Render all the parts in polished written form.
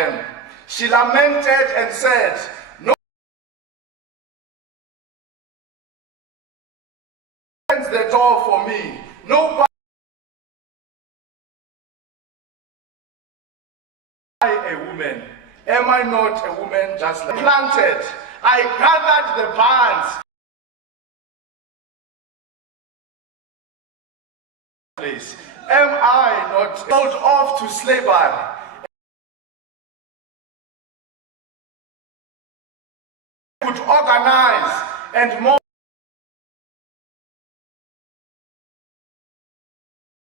them. She lamented and said, "No one opens the door for me. Nobody a woman. Am I not a woman just like planted? I gathered the bands. Am I not sold off to slavery? Could organize and more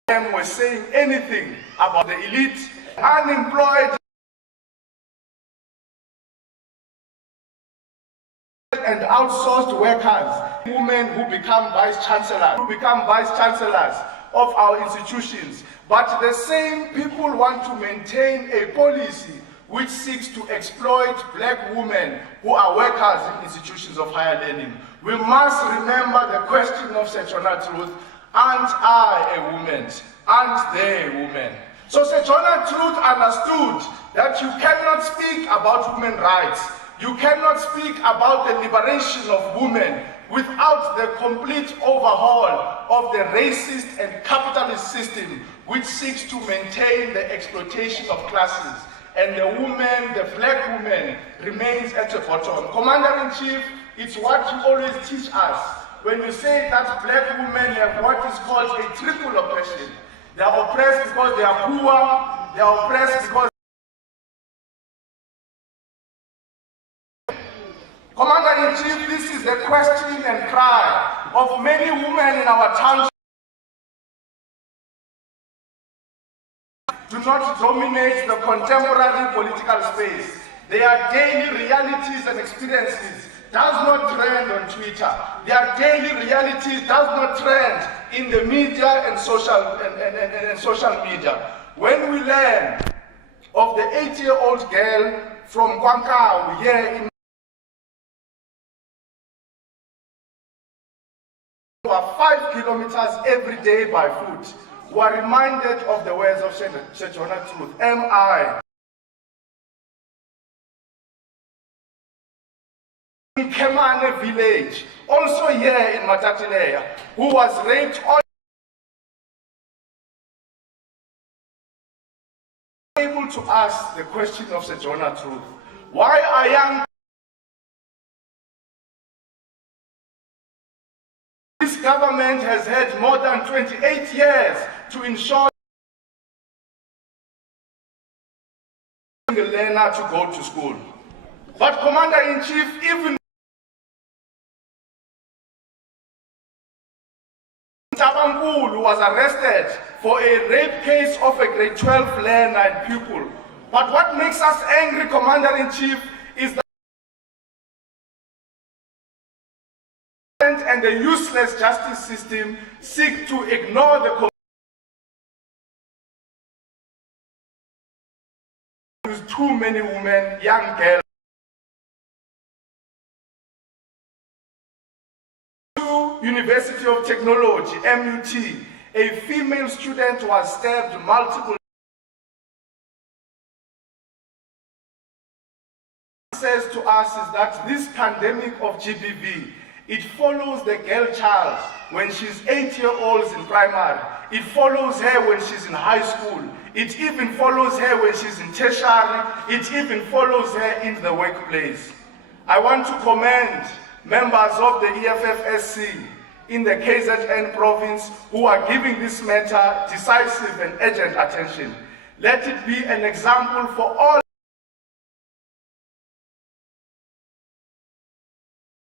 them were saying anything about the elite, unemployed and outsourced workers, women who become vice chancellors of our institutions. But the same people want to maintain a policy which seeks to exploit black women who are workers in institutions of higher learning. We must remember the question of Sejona Truth: aren't I a woman? Aren't they women? So Sejona Truth understood that you cannot speak about women's rights, you cannot speak about the liberation of women without the complete overhaul of the racist and capitalist system which seeks to maintain the exploitation of classes. And the woman, the black woman, remains at the bottom. Commander-in-Chief, it's what you always teach us when you say that black women have what is called a triple oppression. They are oppressed because they are poor, they are oppressed because Commander-in-Chief, this is the question and cry of many women in our township. Do not dominate the contemporary political space. Their daily realities and experiences does not trend on Twitter. Their daily realities does not trend in the media and social media. When we learn of the 8-year-old girl from Kwankau here in over 5 kilometers every day by foot, we are reminded of the words of Sejona Truth. Am I? In Kemane village, also here in Matatileya, who was raped on able to ask the question of Sejona Truth. Why are young This government has had more than 28 years to ensure the learner to go to school. But Commander-in-Chief, even Tabankulu was arrested for a rape case of a grade 12 learner and pupil. But what makes us angry, Commander-in-Chief, is that and the useless justice system seek to ignore the too many women, young girls. University of Technology, MUT, a female student was stabbed multiple times. Says to us is that this pandemic of GBV, it follows the girl child when she's 8 years old in primary. It follows her when she's in high school. It even follows her when she's in tertiary. It even follows her in the workplace. I want to commend members of the EFF-SC in the KZN province who are giving this matter decisive and urgent attention. Let it be an example for all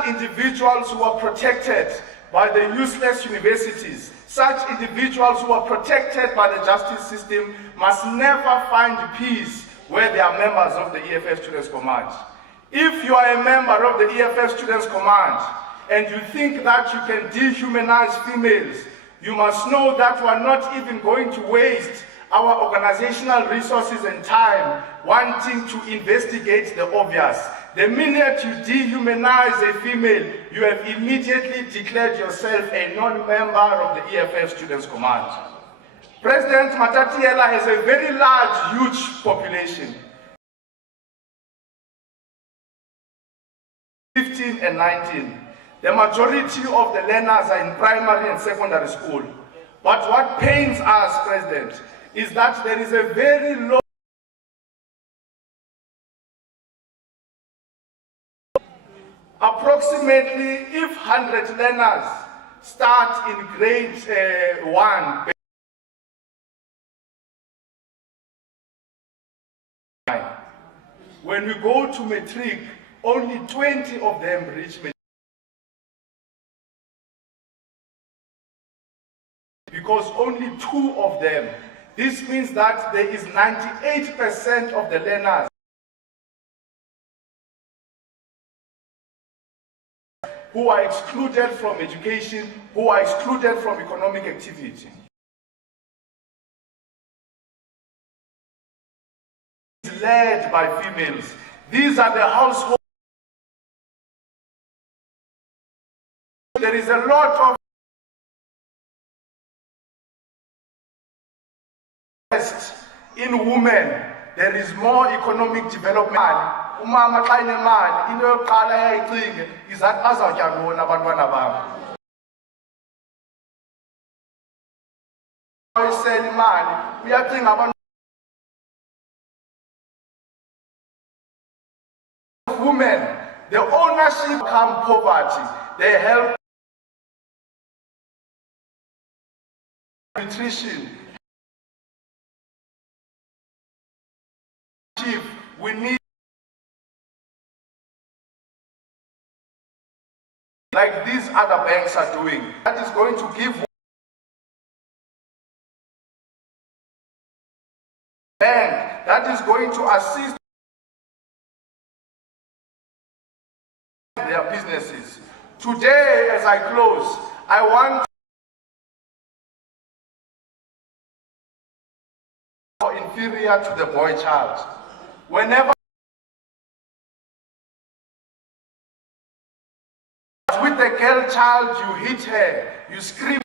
individuals who are protected by the useless universities. Such individuals who are protected by the justice system must never find peace where they are members of the EFF Students' Command. If you are a member of the EFF Students' Command and you think that you can dehumanize females, you must know that we are not even going to waste our organizational resources and time wanting to investigate the obvious. The minute you dehumanize a female, you have immediately declared yourself a non-member of the EFF Students' Command. President Matatiela has a very large, huge population. 15 and 19. The majority of the learners are in primary and secondary school. But what pains us, President, is that there is a very low approximately, if 100 learners start in grade 1, when we go to matric, only 20 of them reach matric. Because only 2 of them. This means that there is 98% of the learners who are excluded from education, who are excluded from economic activity. It's led by females. These are the households. There is a lot of in women. There is more economic development. Umama xa inemali into yokuqala yayicinge izathi bazawutya ntoni abantwana bam. Uyisela imali uyacinga abantu. Women, the ownership come poverty. They help nutrition. We need, like these other banks are doing, that is going to give bank that is going to assist their businesses. Today, as I close, I want inferior to the boy child. Whenever with the girl child, you hit her, you scream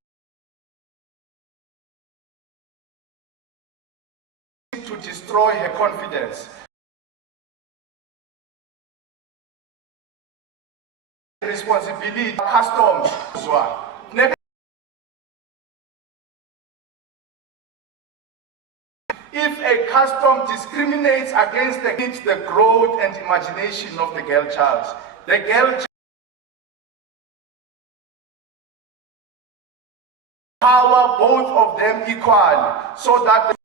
to destroy her confidence. Responsibility, customs. If a custom discriminates against the growth and imagination of the girl child, the girl child power both of them equally, so that the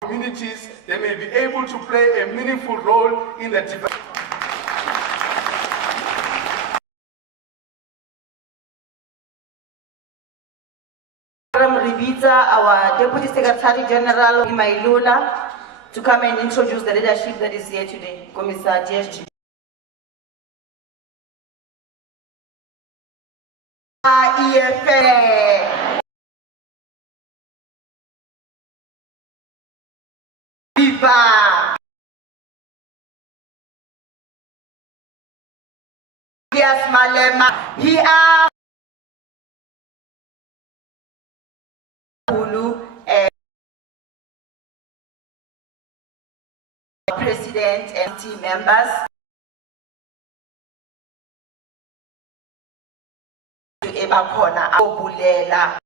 communities, they may be able to play a meaningful role in the development. Our Deputy Secretary General Imailula, to come and introduce the leadership that is here today. Commissar DSG. EFF. Viva. Yes, Malema. Here. President and team members, to Ebakhona Obulela.